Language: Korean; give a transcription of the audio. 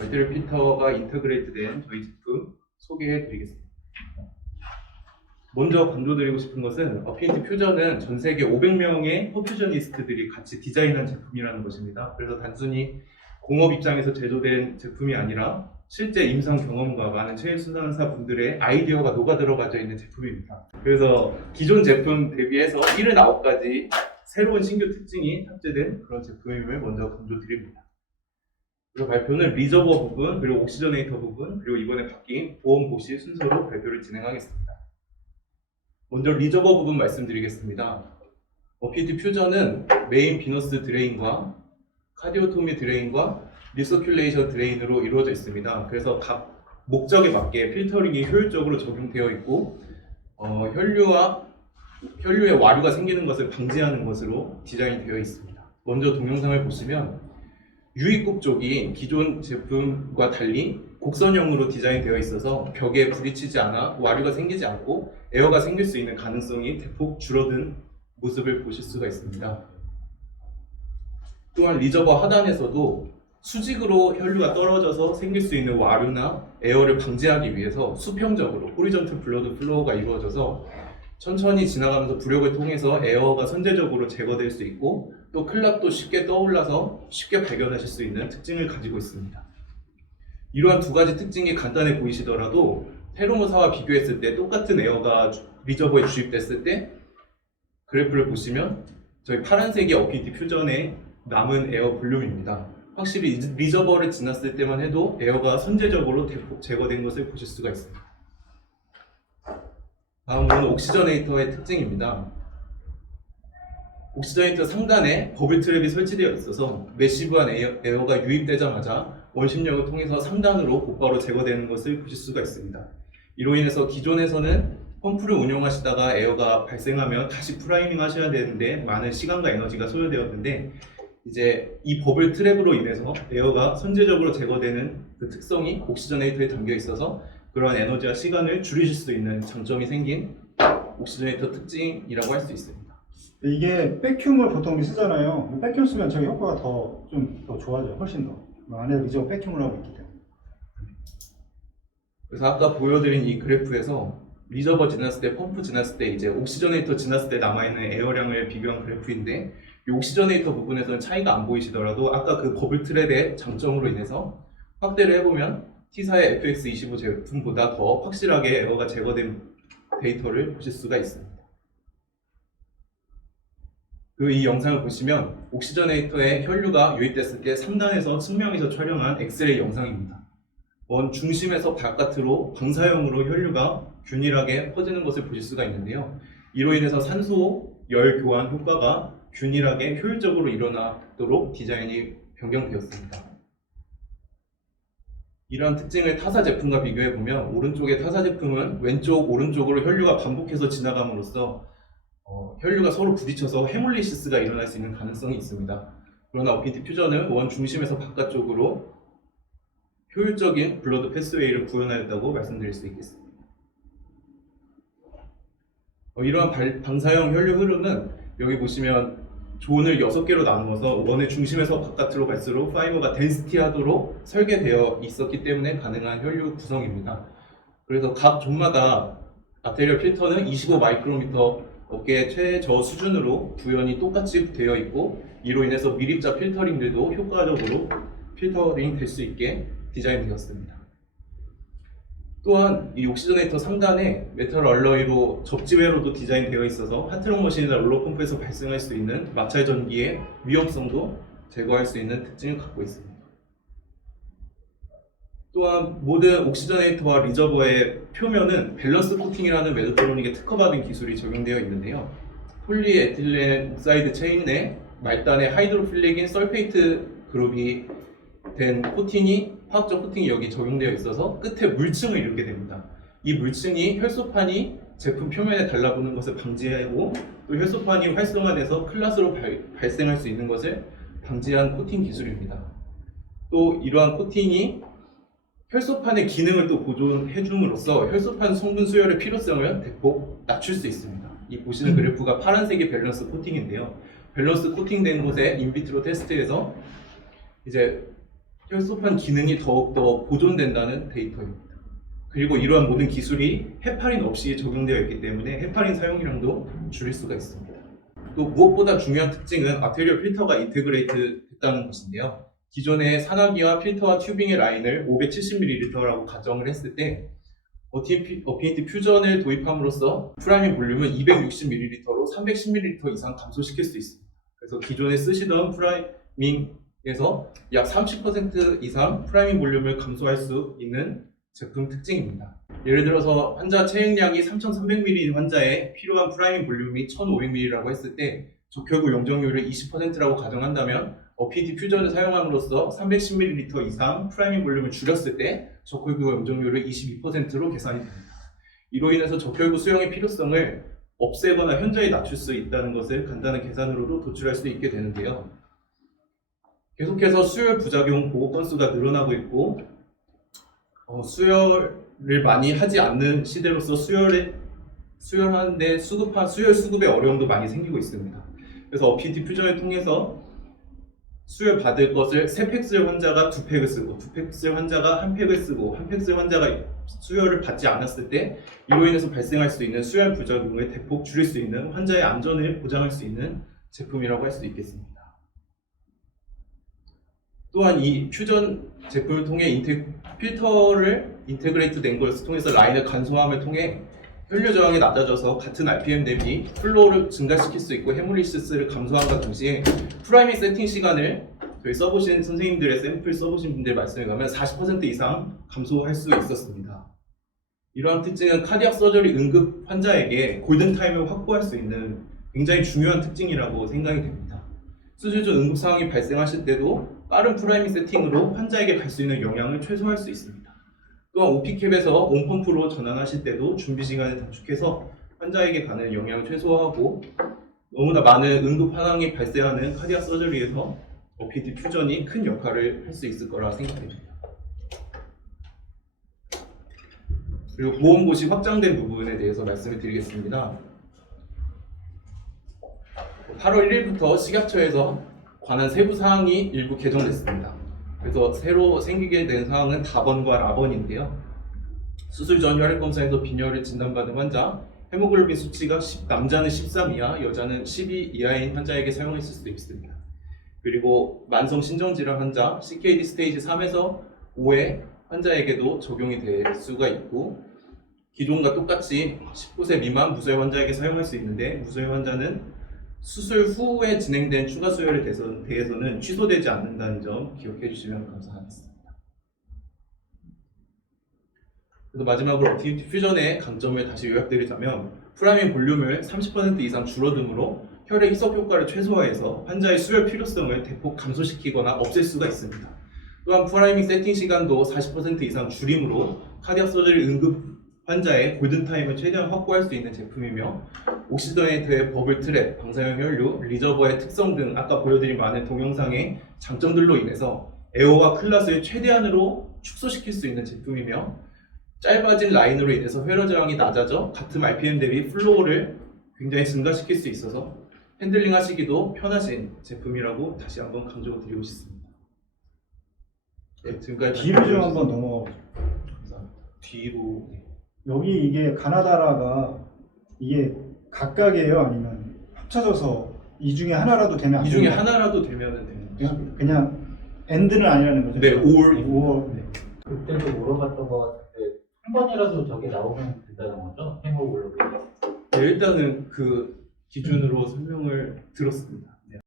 멀티럴 필터가 인터그레이트된 저희 제품 소개해 드리겠습니다. 먼저 강조드리고 싶은 것은 어피니티 퓨전은 전 세계 500명의 퍼퓨저니스트들이 같이 디자인한 제품이라는 것입니다. 그래서 단순히 공업 입장에서 제조된 제품이 아니라 실제 임상 경험과 많은 체외 수산사 분들의 아이디어가 녹아 들어가져 있는 제품입니다. 그래서 기존 제품 대비해서 79가지 새로운 신규 특징이 탑재된 그런 제품임을 먼저 강조드립니다. 그리고 발표는 리저버 부분, 그리고 옥시저네이터 부분, 그리고 이번에 바뀐 보험 보시 순서로 발표를 진행하겠습니다. 먼저 리저버 부분 말씀드리겠습니다. 어피티 퓨전은 메인 비너스 드레인과 카디오토미 드레인과 리서큘레이션 드레인으로 이루어져 있습니다. 그래서 각 목적에 맞게 필터링이 효율적으로 적용되어 있고 어, 혈류와 혈류에 와류가 생기는 것을 방지하는 것으로 디자인되어 있습니다. 먼저 동영상을 보시면 유입국 쪽이 기존 제품과 달리 곡선형으로 디자인되어 있어서 벽에 부딪히지 않아 와류가 생기지 않고 에어가 생길 수 있는 가능성이 대폭 줄어든 모습을 보실 수가 있습니다. 또한 리저버 하단에서도 수직으로 혈류가 떨어져서 생길 수 있는 와류나 에어를 방지하기 위해서 수평적으로 호리전트 블러드 플로우가 이루어져서 천천히 지나가면서 부력을 통해서 에어가 선제적으로 제거될 수 있고 또 클락도 쉽게 떠올라서 쉽게 발견하실 수 있는 특징을 가지고 있습니다. 이러한 두 가지 특징이 간단해 보이시더라도 테르모사와 비교했을 때 똑같은 에어가 주- 리저버에 주입됐을 때 그래프를 보시면 저희 파란색이 어피티 퓨전의 남은 에어 볼륨입니다. 확실히 이- 리저버를 지났을 때만 해도 에어가 선제적으로 제거된 것을 보실 수가 있습니다. 다음은 옥시저네이터의 특징입니다. 옥시저네이터 상단에 버블 트랩이 설치되어 있어서 매시브한 에어, 에어 가 유입되자마자 원심력을 통해서 3단으로 곧바로 제거되는 것을 보실 수가 있습니다. 이로 인해서 기존에서는 펌프를 운용하시다가 에어가 발생하면 다시 프라이밍 하셔야 되는데 많은 시간과 에너지가 소요되었는데 이제 이 버블 트랩으로 인해서 에어가 선제적으로 제거되는 그 특성이 옥시저네이터에 담겨 있어서 그러한 에너지와 시간을 줄이실 수 있는 장점이 생긴 옥시저네이터 특징이라고 할 수 있습니다. 이게 백큐을 보통 쓰잖아요. 백큐 쓰면 저희 효과가 더 좀 더 좋아져요. 훨씬 더. 안에 리저 백큐을 하고 있기 때문에. 그래서 아까 보여드린 이 그래프에서 리저버 지났을 때, 펌프 지났을 때, 이제 옥시저네이터 지났을 때 남아있는 에어량을 비교한 그래프인데 이 옥시저네이터 부분에서는 차이가 안 보이시더라도 아까 그 버블 트랩의 장점으로 인해서 확대를 해보면 T사의 FX25 제품보다 더 확실하게 에어가 제거된 데이터를 보실 수가 있습니다. 그 이 영상을 보시면 옥시저네이터에 혈류가 유입됐을 때 3단에서 측면에서 촬영한 엑스레이 영상입니다. 원 중심에서 바깥으로 방사형으로 혈류가 균일하게 퍼지는 것을 보실 수가 있는데요. 이로 인해서 산소 열 교환 효과가 균일하게 효율적으로 일어나도록 디자인이 변경되었습니다. 이러한 특징을 타사 제품과 비교해 보면 오른쪽의 타사 제품은 왼쪽 오른쪽으로 혈류가 반복해서 지나감으로써 어, 혈류가 서로 부딪혀서 헤몰리시스가 일어날 수 있는 가능성이 있습니다. 그러나 어피티 퓨전은 원 중심에서 바깥쪽으로 효율적인 블러드 패스웨이를 구현하였다고 말씀드릴 수 있겠습니다. 어, 이러한 발- 방사형 혈류 흐름은 여기 보시면 존을 6개로 나누어서 원의 중심에서 바깥으로 갈수록 파이버가 덴시티하도록 설계되어 있었기 때문에 가능한 혈류 구성입니다. 그래서 각 존마다 아테리얼 필터는 25 마이크로미터 어깨 최저 수준으로 구현이 똑같이 되어 있고 이로 인해서 미립자 필터링들도 효과적으로 필터링 될 수 있게 디자인되었습니다. 또한 이 옥시저네이터 상단에 메탈 얼러이로 접지회로도 디자인되어 있어서 하트론 머신이나 롤러 펌프에서 발생할 수 있는 마찰 전기의 위험성도 제거할 수 있는 특징을 갖고 있습니다. 또한 모든 옥시저네이터와 리저버의 표면은 밸런스 코팅이라는 멜로트로닉에 특허받은 기술이 적용되어 있는데요. 폴리에틸렌 옥사이드 체인 내 말단에 하이드로필릭인 설페이트 그룹이 된 코팅이 화학적 코팅이 여기 적용되어 있어서 끝에 물층을 이루게 됩니다. 이 물층이 혈소판이 제품 표면에 달라붙는 것을 방지하고 또 혈소판이 활성화돼서 클라스로 발, 발생할 수 있는 것을 방지한 코팅 기술입니다. 또 이러한 코팅이 혈소판의 기능을 또 보존해 줌으로써 혈소판 성분 수혈의 필요성을 대폭 낮출 수 있습니다. 이 보시는 그래프가 파란색이 밸런스 코팅인데요. 밸런스 코팅된 곳에 인비트로 테스트에서 이제 혈소판 기능이 더욱더 보존된다는 데이터입니다. 그리고 이러한 모든 기술이 헤파린 없이 적용되어 있기 때문에 헤파린 사용량도 줄일 수가 있습니다. 또 무엇보다 중요한 특징은 아테리어 필터가 인테그레이트 됐다는 것인데요. 기존의 산화기와 필터와 튜빙의 라인을 570ml라고 가정을 했을 때 어티피- 어피니티 퓨전을 도입함으로써 프라이밍 볼륨은 260ml로 310ml 이상 감소시킬 수 있습니다. 그래서 기존에 쓰시던 프라이밍에서 약 30% 이상 프라이밍 볼륨을 감소할 수 있는 제품 특징입니다. 예를 들어서 환자 체액량이 3,300ml인 환자에 필요한 프라이밍 볼륨이 1,500ml라고 했을 때 적혈구 용적률을 20%라고 가정한다면 어피니티 퓨전을 사용함으로써 310ml 이상 프라이밍 볼륨을 줄였을 때 적혈구 용적률을 22%로 계산이 됩니다. 이로 인해서 적혈구 수용의 필요성을 없애거나 현저히 낮출 수 있다는 것을 간단한 계산으로도 도출할 수 있게 되는데요. 계속해서 수혈 부작용 보고 건수가 늘어나고 있고 어, 수혈을 많이 하지 않는 시대로서 수혈에 수혈하는데 수급한 수혈 수급의 어려움도 많이 생기고 있습니다. 그래서 어피티 퓨전을 통해서 수혈 받을 것을 세팩쓸 환자가 두 팩을 쓰고 두팩쓸 환자가 한 팩을 쓰고 한팩쓸 환자가 수혈을 받지 않았을 때 이로 인해서 발생할 수 있는 수혈 부작용을 대폭 줄일 수 있는 환자의 안전을 보장할 수 있는 제품이라고 할 수 있겠습니다. 또한 이 퓨전 제품을 통해 인테, 필터를 인테그레이트 된 것을 통해서 라인을 간소함을 통해 혈류 저항이 낮아져서 같은 RPM 대비 플로우를 증가시킬 수 있고 헤모리시스를 감소함과 동시에 프라이밍 세팅 시간을 저희 써보신 선생님들의 샘플 써보신 분들 말씀에 가면 40% 이상 감소할 수 있었습니다. 이러한 특징은 카디악 서저리 응급 환자에게 골든타임을 확보할 수 있는 굉장히 중요한 특징이라고 생각이 됩니다. 수술 중 응급 상황이 발생하실 때도 빠른 프라이밍 세팅으로 환자에게 갈 수 있는 영향을 최소화할 수 있습니다. 또한 OP캡에서 온펌프로 전환하실 때도 준비 시간을 단축해서 환자에게 가는 영향을 최소화하고 너무나 많은 응급 상황이 발생하는 카디아 서저리에서 OPD 퓨전이 큰 역할을 할 수 있을 거라 생각됩니다. 그리고 보험고시 확장된 부분에 대해서 말씀을 드리겠습니다. 8월 1일부터 식약처에서 관한 세부 사항이 일부 개정됐습니다. 그래서 새로 생기게 된 사항은 다번과 라번인데요. 수술 전 혈액 검사에서 빈혈을 진단받은 환자, 헤모글로빈 수치가 10 남자는 13 이하, 여자는 12 이하인 환자에게 사용했을 수도 있습니다. 그리고 만성 신정질환 환자, CKD 스테이지 3에서 5의 환자에게도 적용이 될 수가 있고 기존과 똑같이 19세 미만 무소혈 환자에게 사용할 수 있는데 무소혈 환자는 수술 후에 진행된 추가 수혈에 대해서- 대해서는 취소되지 않는다는 점 기억해 주시면 감사하겠습니다. 그래서 마지막으로 어티니티 퓨전의 강점을 다시 요약드리자면 프라이밍 볼륨을 30% 이상 줄어듦으로 혈액 희석 효과를 최소화해서 환자의 수혈 필요성을 대폭 감소시키거나 없앨 수가 있습니다. 또한 프라이밍 세팅 시간도 40% 이상 줄임으로 카디악 서저리 응급 환자의 골든타임을 최대한 확보할 수 있는 제품이며 옥시더네이트의 버블 트랩, 방사형 혈류, 리저버의 특성 등 아까 보여드린 많은 동영상의 장점들로 인해서 에어와 클라스를 최대한으로 축소시킬 수 있는 제품이며 짧아진 라인으로 인해서 회로 저항이 낮아져 같은 RPM 대비 플로우를 굉장히 증가시킬 수 있어서 핸들링 하시기도 편하신 제품이라고 다시 한번 강조드리고 싶습니다. 네, 지금까지 뒤로 좀 한번 넘어. 감사합니다. 뒤로 네. 여기 이게 가나다라가 이게 각각이에요? 아니면 합쳐져서 이 중에 하나라도 되면 안 이 중에 되나요? 하나라도 되면 되는 거죠. 그냥, 그냥 엔드는 아니라는 거죠? 네, or. or. 네. 그때도 물어봤던 것 같은데 한 번이라도 저게 나오면 된다는 거죠? 헤모글로빈. 네, 일단은 그 기준으로 설명을 들었습니다.